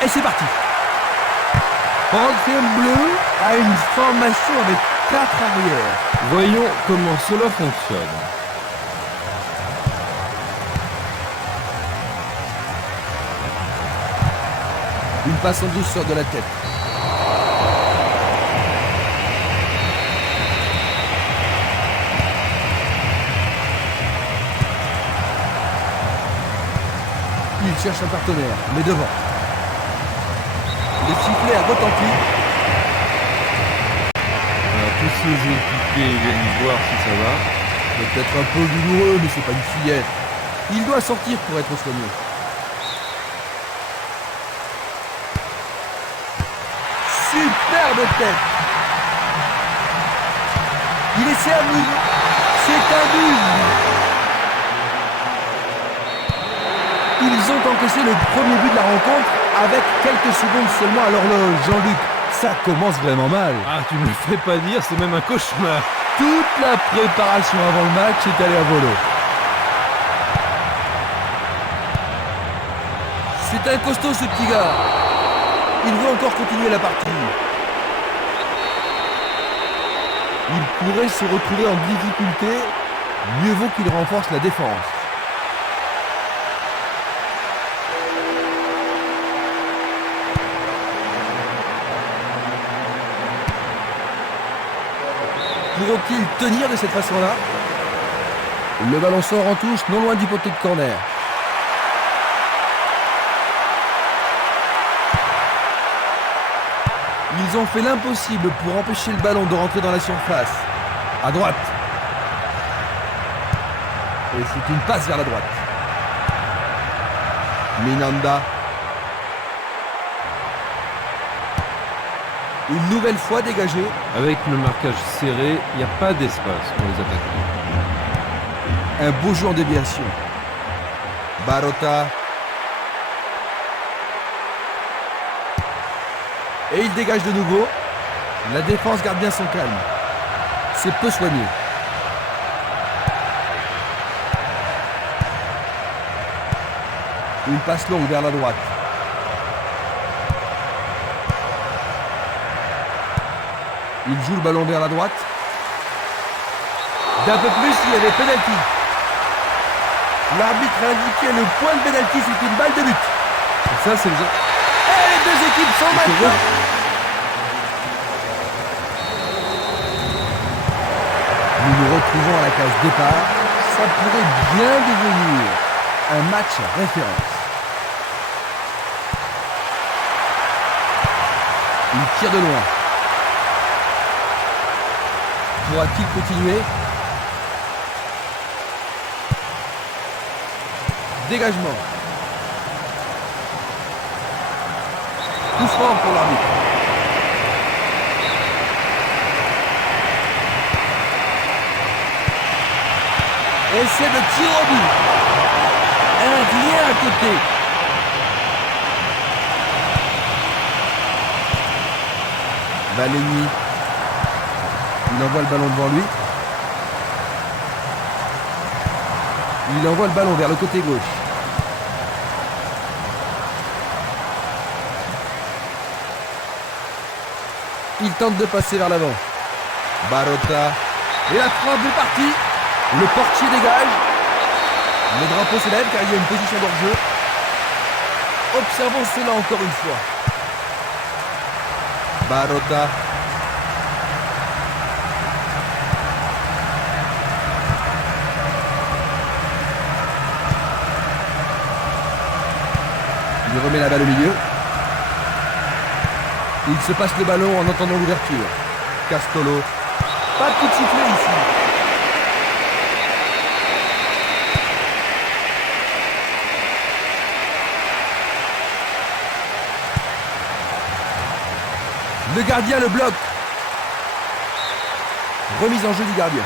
Et c'est parti. Fontainebleau a une formation avec 4 arrières. Voyons comment cela fonctionne. Une passe en douceur de la tête. Il cherche un partenaire, mais devant. Le sifflet a retenti. Alors, tous ses équipiers viennent voir si ça va. Peut-être un peu douloureux, mais c'est pas une fillette. Il doit sortir pour être soigné. Superbe tête. Il est servi. C'est un but. Ils ont encaissé le premier but de la rencontre avec quelques secondes seulement à l'horloge. Jean-Luc, ça commence vraiment mal. Ah, tu me le fais pas dire, c'est même un cauchemar. Toute la préparation avant le match est allée à volo. C'est un costaud ce petit gars. Il veut encore continuer la partie. Il pourrait se retrouver en difficulté. Mieux vaut qu'il renforce la défense. Pourront-ils tenir de cette façon-là? Le ballon sort en touche, non loin du poteau de corner. Ils ont fait l'impossible pour empêcher le ballon de rentrer dans la surface. À droite. Et c'est une passe vers la droite. Minanda. Une nouvelle fois dégagé. Avec le marquage serré, il n'y a pas d'espace pour les attaquants. Un beau jeu en déviation. Barota. Et il dégage de nouveau. La défense garde bien son calme. C'est peu soigné. Une passe longue vers la droite. Il joue le ballon vers la droite. D'un peu plus, il y avait pénalty. L'arbitre a indiqué le point de pénalty, c'est une balle de but. Et ça, c'est le... Et les deux équipes sont maintenant. Nous nous retrouvons à la case départ. Ça pourrait bien devenir un match référence. Il tire de loin. Pourra-t-il continuer? Dégagement. Coup franc pour l'arbitre. Et c'est le tir au but. Un rien à côté. Valény. Il envoie le ballon devant lui. Il envoie le ballon vers le côté gauche. Il tente de passer vers l'avant. Barota. Et la frappe est partie. Le portier dégage. Le drapeau s'élève car il y a une position d'hors-jeu. Observons cela encore une fois. Barota. Il remet la balle au milieu. Il se passe le ballon en entendant l'ouverture. Castolo. Pas de coup de sifflet ici. Le gardien le bloque. Remise en jeu du gardien.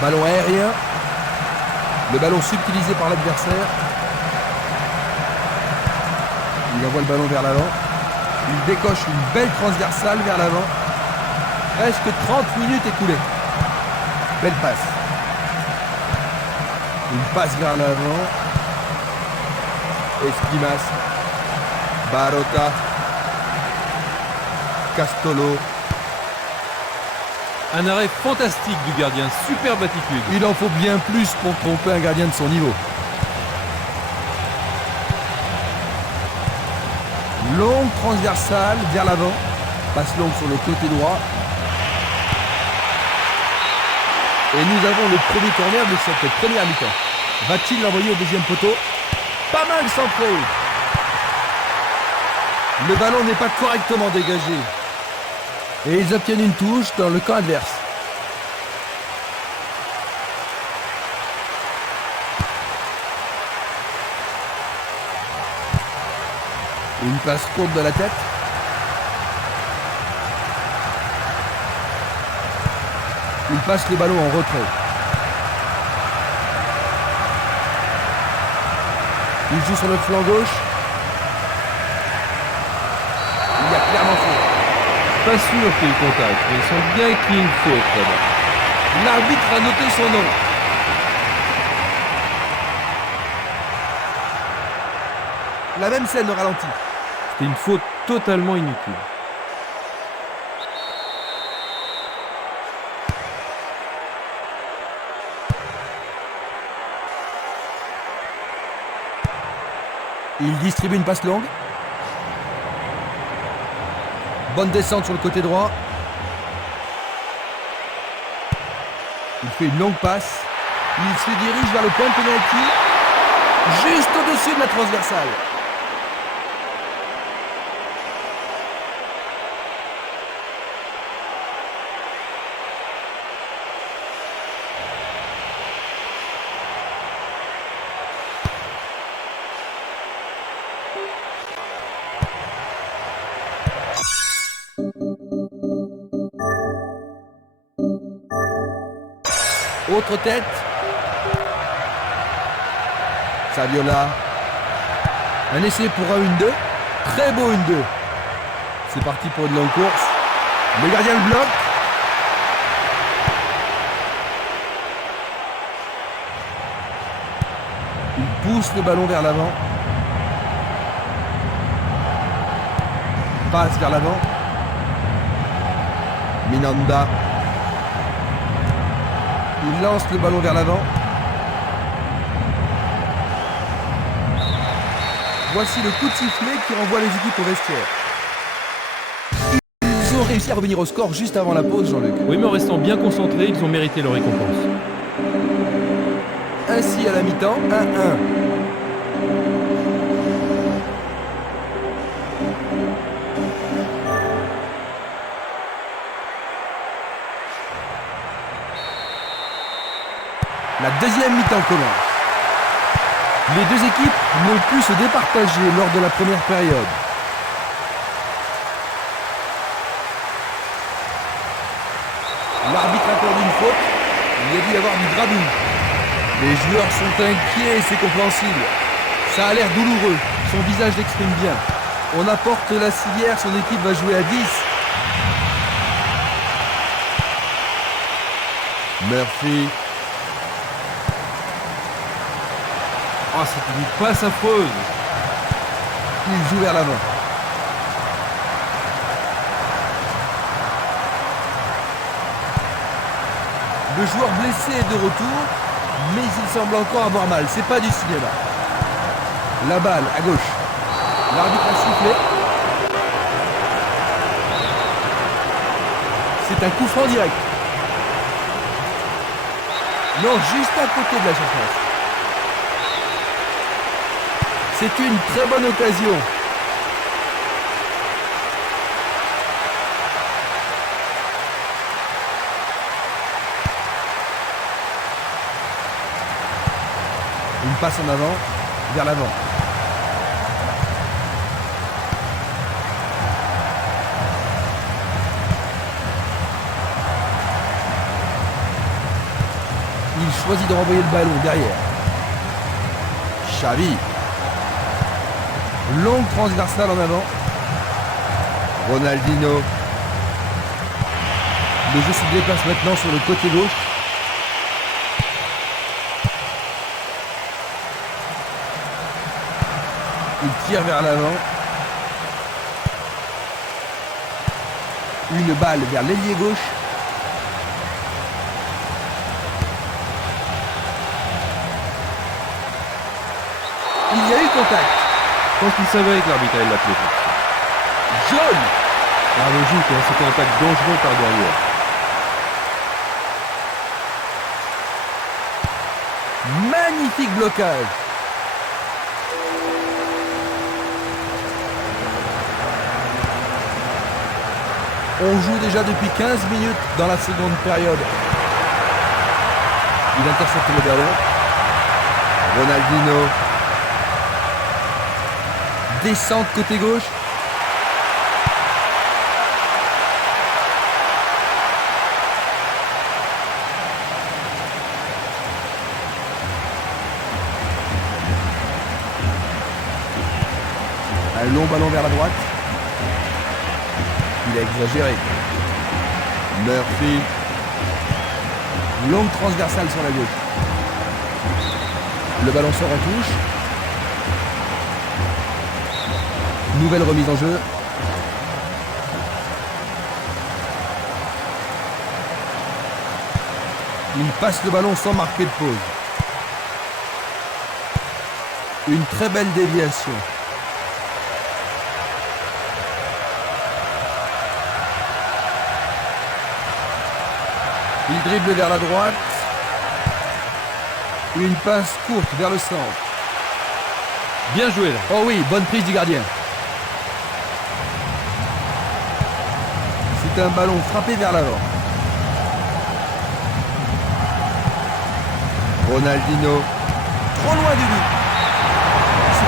Ballon aérien. Le ballon subtilisé par l'adversaire. Il envoie le ballon vers l'avant. Il décoche une belle transversale vers l'avant. Presque 30 minutes écoulées. Belle passe. Une passe vers l'avant. Esquimas. Barota. Castolo. Un arrêt fantastique du gardien, superbe attitude. Il en faut bien plus pour tromper un gardien de son niveau. Longue transversale vers l'avant. Passe longue sur le côté droit. Et nous avons le premier corner de cette première mi-temps. Va-t-il l'envoyer au deuxième poteau? Pas mal centré. Le ballon n'est pas correctement dégagé. Et ils obtiennent une touche dans le camp adverse. Une passe courte de la tête. Il passe le ballon en retrait. Il joue sur le flanc gauche. Il y a clairement faute. Pas sûr qu'il y ait le contact, mais ils sont bien qu'il y ait une faute là-bas. L'arbitre a noté son nom. La même scène au ralenti. C'était une faute totalement inutile. Il distribue une passe longue. Bonne descente sur le côté droit. Il fait une longue passe. Il se dirige vers le point de pénalty. Juste au-dessus de la transversale. Autre tête. Saviola. Un essai pour un 1-2. Très beau 1-2. C'est parti pour une longue course. Le gardien le bloque. Il pousse le ballon vers l'avant. Passe vers l'avant. Minanda. Il lance le ballon vers l'avant. Voici le coup de sifflet qui renvoie les équipes au vestiaire. Ils ont réussi à revenir au score juste avant la pause, Jean-Luc. Oui, mais en restant bien concentrés, ils ont mérité leur récompense. Ainsi à la mi-temps, 1-1. La deuxième mi-temps commence. Les deux équipes n'ont pu se départager lors de la première période. L'arbitre accorde une faute. Il y a dû y avoir du gradouille. Les joueurs sont inquiets et c'est compréhensible. Ça a l'air douloureux. Son visage l'exprime bien. On apporte la civière, son équipe va jouer à 10. Murphy. Oh, c'est une passe affreuse. Il joue vers l'avant. Le joueur blessé est de retour, mais il semble encore avoir mal. C'est pas du cinéma. La balle à gauche. L'arbitre a sifflé. C'est un coup franc direct. Non, juste à côté de la surface. C'est une très bonne occasion. Une passe en avant, vers l'avant. Il choisit de renvoyer le ballon derrière. Xavi. Longue transversale en avant. Ronaldinho. Le jeu se déplace maintenant sur le côté gauche. Il tire vers l'avant. Une balle vers l'ailier gauche. Il y a eu contact. Je pense qu'il savait que l'arbitre allait l'appeler. Jaune. La logique, hein, c'était un tacle dangereux par derrière. Magnifique blocage. On joue déjà depuis 15 minutes dans la seconde période. Il intercepte le ballon. Ronaldinho. Descente côté gauche. Un long ballon vers la droite. Il a exagéré. Murphy. Longue transversale sur la gauche. Le ballon sort en touche. Nouvelle remise en jeu. Il passe le ballon sans marquer de pause. Une très belle déviation. Il dribble vers la droite. Une passe courte vers le centre. Bien joué là. Oh oui, bonne prise du gardien. C'est un ballon frappé vers l'avant. Ronaldinho. Trop loin du but.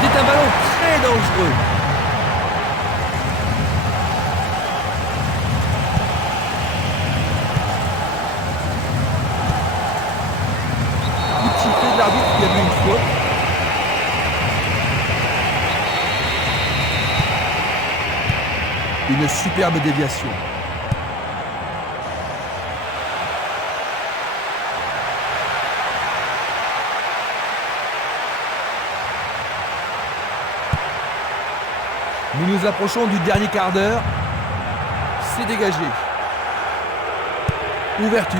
C'était un ballon très dangereux. Petit fait de l'arbitre qui a vu une faute. Une superbe déviation. Nous nous approchons du dernier quart d'heure. C'est dégagé. Ouverture.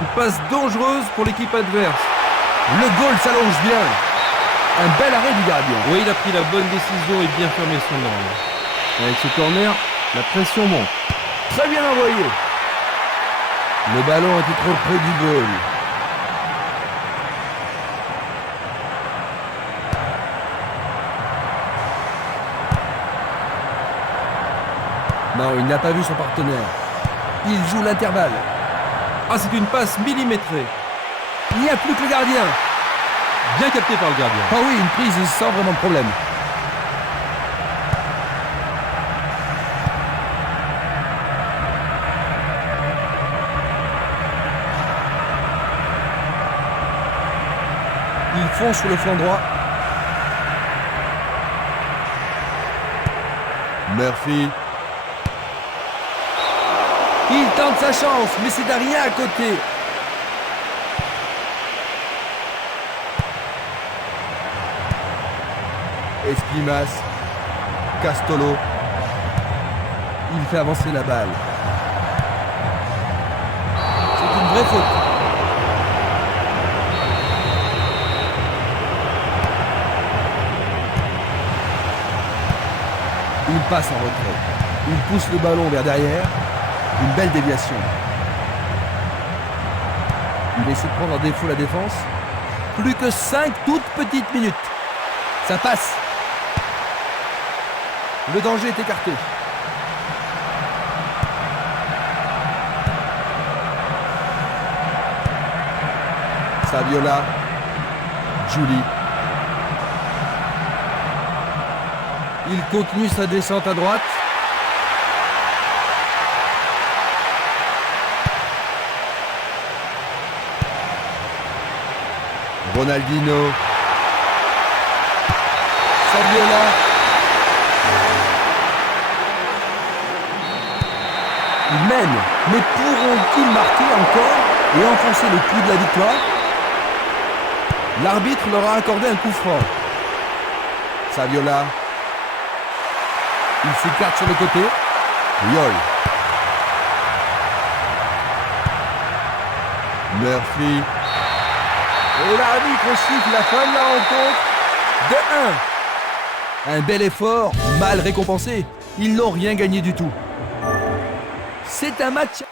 Une passe dangereuse pour l'équipe adverse. Le goal s'allonge bien. Un bel arrêt du gardien. Oui, il a pris la bonne décision et bien fermé son angle. Avec ce corner, la pression monte. Très bien envoyé. Le ballon était trop près du goal. Non, il n'a pas vu son partenaire. Il joue l'intervalle. Ah, c'est une passe millimétrée. Il n'y a plus que le gardien. Bien capté par le gardien. Ah oui, une prise sans vraiment de problème. Il fonce sur le flanc droit. Murphy. Il tente sa chance, mais c'est rien à côté. Esquimas. Castolo. Il fait avancer la balle. C'est une vraie faute. Il passe en retrait. Il pousse le ballon vers derrière. Une belle déviation. Il essaie de prendre en défaut la défense. Plus que 5 toutes petites minutes. Ça passe. Le danger est écarté. Saviola. Julie. Il continue sa descente à droite. Ronaldinho. Saviola. Ils mènent, mais pourront-ils marquer encore et enfoncer le clou de la victoire? L'arbitre leur a accordé un coup franc. Saviola. Il s'écarte sur le côté. Puyol. Murphy. Et l'arbitre siffle la fin de la rencontre de 1. Un bel effort, mal récompensé. Ils n'ont rien gagné du tout. C'est un match